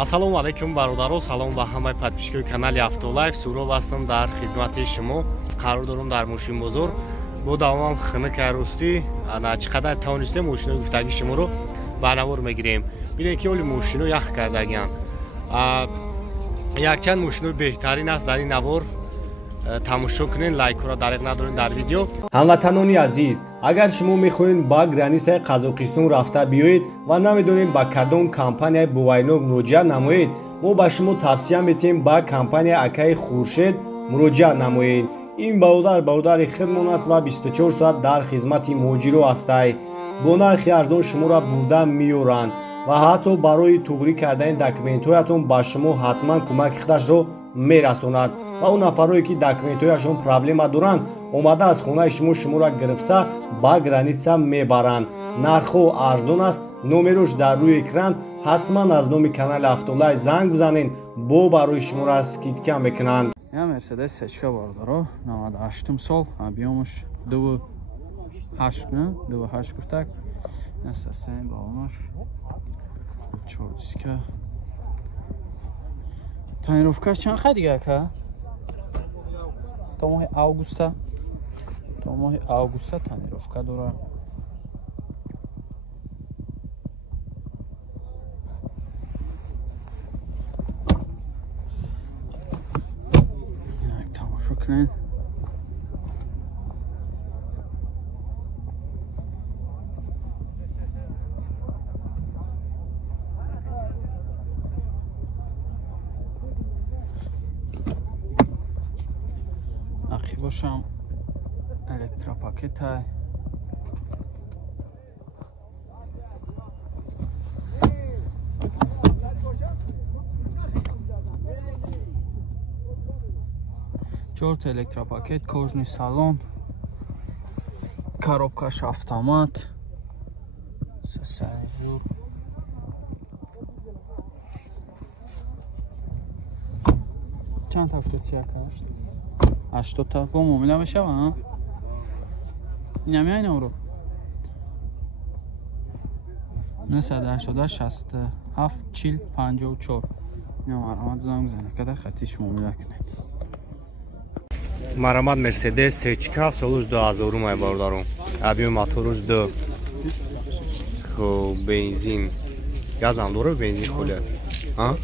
ассалому алайкум бародаро, салом ба ҳамаи подписчикои канали Автолайф. Суров ҳастам дар хизмати шумо. Қарор дорам дар мошин бозор бо давомам хинака рустӣ чӣ қадар тавонистем мошинои гуфтагии шуморо ба навор мегирем. бинед ки ҳоли мошино ях кардагиянд. якчанд мошинои беҳтарин аст дар ин навор. тамошо кунед, лайкро дариқ надоред дар видео. ҳамватанони азиз, агар шумо мехоҳед ба границаи Қазоқистон рафта биёед ва намедонед ба кадом компанияи бовайнок муроҷиат намоед, мо ба шумо тавсия метем ба компанияи Акаи Хуршед муроҷиат намоед. ин бародари худмон аст ва 24 соат дар хизмати муҳоҷиро ҳастай. бо нархи арзон шуморо бурда меёранд ва ҳатто барои туғрӣ кардани документҳоятон ба шумо ҳатман кӯмаки худашро мерасонад ва он нафароне ки документҳояшон проблема доранд омада аз хонаи шуморо гирифта ба граница мебаранд. нархҳо арзон аст. номерош дар рӯи экран. ҳатман аз номи канали Автолайф занг бизанед, бо барои шуморо скидка мекунанд. Я Мерседес сечка бародаро 98 сол, объемш 2.8, не? 2.8 гуфтак. Насасен балонош. Чордиска. Тонировкаш чанд хай дига ака? То моҳи августа тонировка дора. Як тамошо кунед. бошам электропакетай чорт электропакет, кожный салон, коробкаш автомат, сасайзур, чанд автоцияк кашт 80 та бо муомила мешава. Инамяйна уро 980 67 40 54. Марамад занг зане када хатиш муомила кунед. Марамад Мерседес сечка солуш 2000 май бародаром. Объем моторуш 2. Хо бензин. Газам доре бензин холе. А?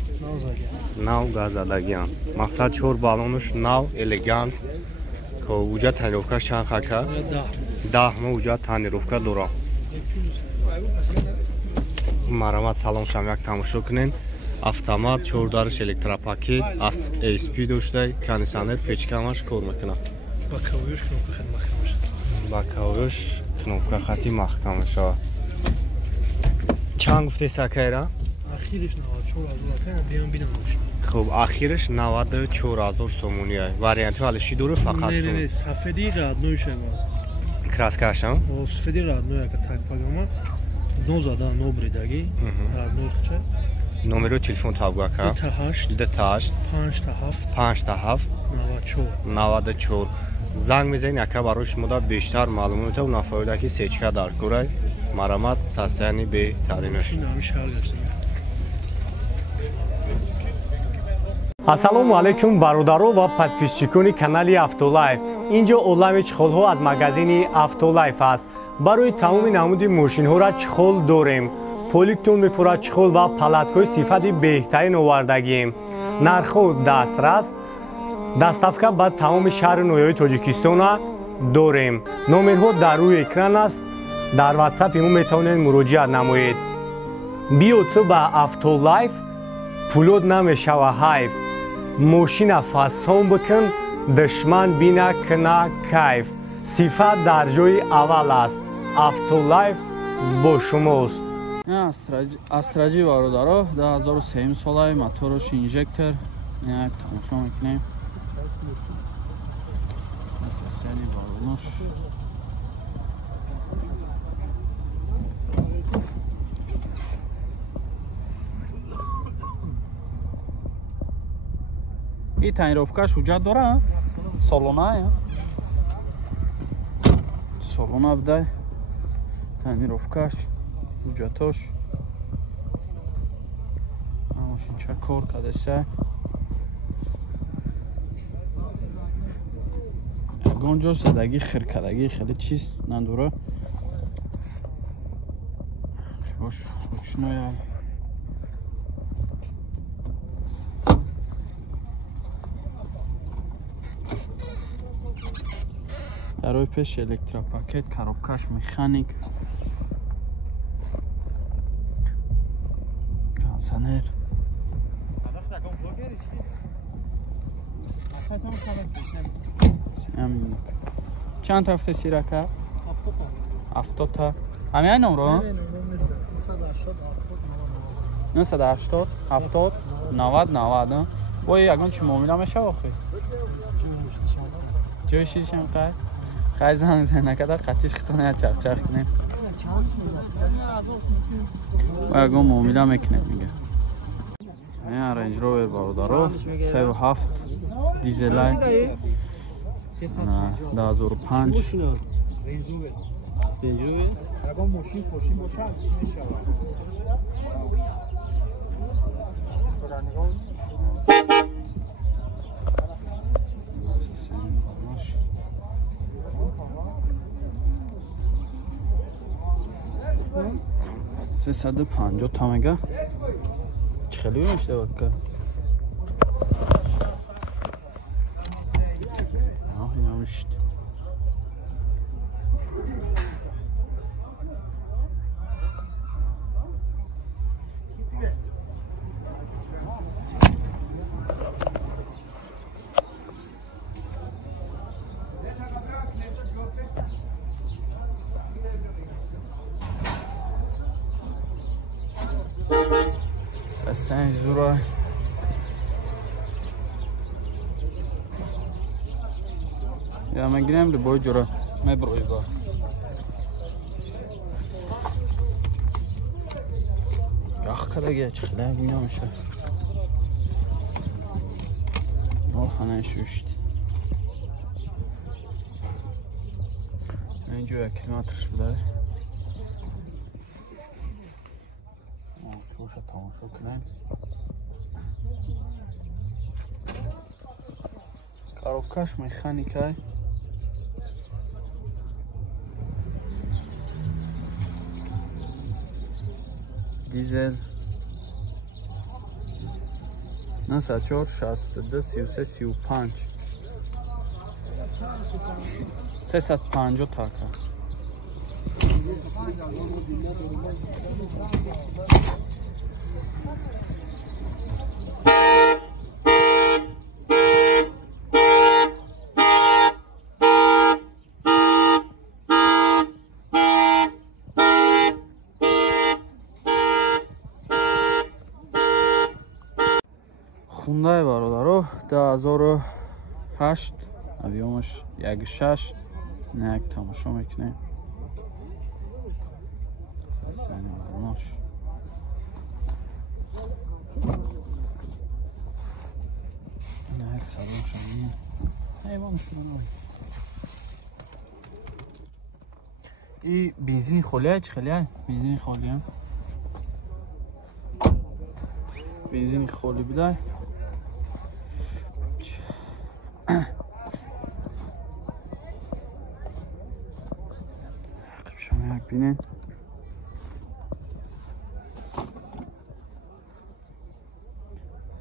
Нав газадагиян. Мақсад 4 балонуш нав элеганс. Ко уҷа тонировкаш чанд хака? 10 мо уҷа тонировка дора. Марамад салом шам як тамошо кунед. Автомат 4 дариш электропакет аз ASP доштай, кондиционер печкамаш кор мекунад. Бакавиш кнопка хати маҳкам мешавад. Чанд гуфтест акайра? Ахириш 94,000 биён бинам мошин. Хуб, ахириш 94,000 сомония. Варианти ҳалиши дора фақат сум. Не, сафеди радной шева. Краскашам? О, сафеди радной ака так пагама. Нозада нобридаги. Радной хча. Номеро телефон табгака. 28 57 94. Занг мезанед ака барои шумо да бештар маълумота ва нафаҳмида сечка дар курай. Марамад састани беҳтаринаш. ассалому алайкум бародаро ва подписчикони канали Автолайф. инҷо олами чихолҳо аз магазини Автолайф аст. барои тамоми намуди мошинҳоро чихол дорем. поликтон мефурад чихол ва палаткои сифати беҳтарин овардагием. нархҳо дастрас. доставка ба тамоми шаҳри ноҳияи Тоҷикистона дорем. номерҳо дар рӯи экран аст. дар ватсапи мо метавонед муроҷиат намоед. биё ту ба Автолайф, пулод намешава ҳайф. мошина фасон бикун, душман бина кина кайф. сифат дар ҷои аввал аст. Автолайф бо шумост. Астраҷи бародаро 2003 солаи моторош инжектор. як тамошо мекунем. асасяни балонош. И тонировкаш ҳуҷҷат дора? Солона я? Солона буда. Тонировкаш, ҳуҷҷатош. ماشینچه کار کردسته گونجا زدگی خیر کردگی خیلی چیز نداره باش روشنای در روی پیش الکتروپاکت کاروبکش مکانیک کانسنر چند تا هفته سیرکه؟ 70 تا همه این نمرو؟ 980 70 90 90 با یکان چی معامله میشه واقعی؟ جوی شیدش هم قید؟ قید زنگ زنگ نکده قطیش خطانه چرخ چرخ کنیم با یکان معامله میکنه میگه این رنج روور برادارو 37 دیزلای 2005 350 تا میگه خیلی میشه ورکه این همشت سنج زورا یا من گیرم رو باید جورا من بروی با یخ کده گه چه خیلی بینام میشه خانه شوشت اینجا 1 کیلومترش بوده توش تماشا کنیم کاروبکش مکانیکای دیزل 94 62 33 35 350 تاکا хундai бародаро 2008 объёмаш 1.6 як тамошо мекунем сасани барнош як садоша мин айвон шуно и бензин холия чхелия бензин холия бензин холи бидай بینین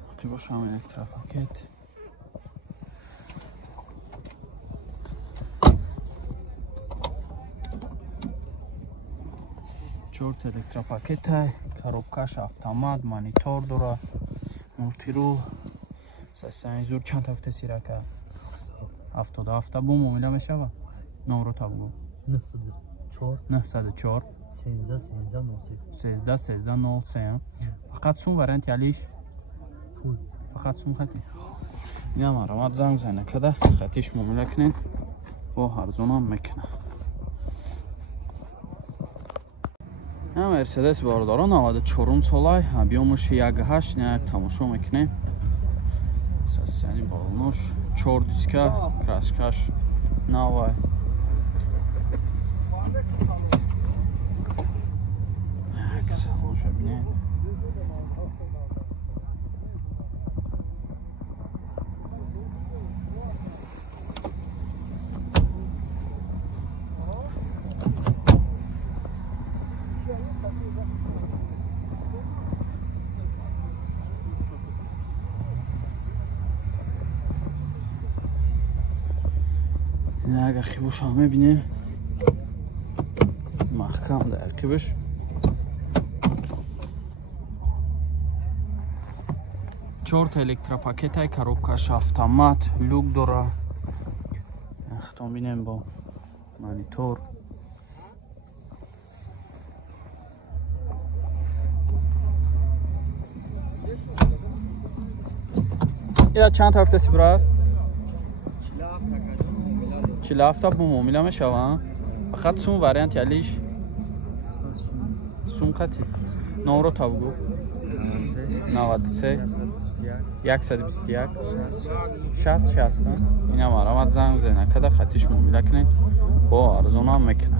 وقتی باشم الکتروپاکت چورت الکتروپاکت های کاروبکش автомат مانیتور داره مولتیرو سنسور چند هفته سیرکه 77 بو معامله میشه نمرو تا بگو 904 13 فقط سون وارنت یالیش پول فقط سون خطی اینا مرامت زنگ زنه کده خطیش معامله کنین با هرزون هم میکنه این مرسدس بارداران 94 سالای объемش 1.8 نیک تماشا میکنه سسیانی بالنوش 4 دیسکه کراسکش نوای نه اگر خیبوش همه بینیم محکم در خیبوش. چهار تا الکتروپاکت های коробкаш автомат люк داره. اختام بینیم با مانیتور. یا چند هفته سی برای؟ 40 هفته با معامله میشوم. فقط سوم وریانت یلیش سوم قطعی نورو تا بگو 93 121 60 این هم آرامت زنگ زنه کده خطیش معامله کنین با ارزون هم میکنه.